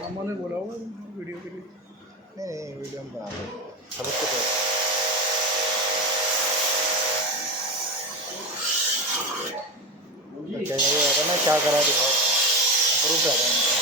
मामा ने बोला होगा वीडियो के लिए। नहीं नहीं वीडियो में बना दो सब उसको तो। क्या ना क्या करा दिखाओ प्रूफ है इनका।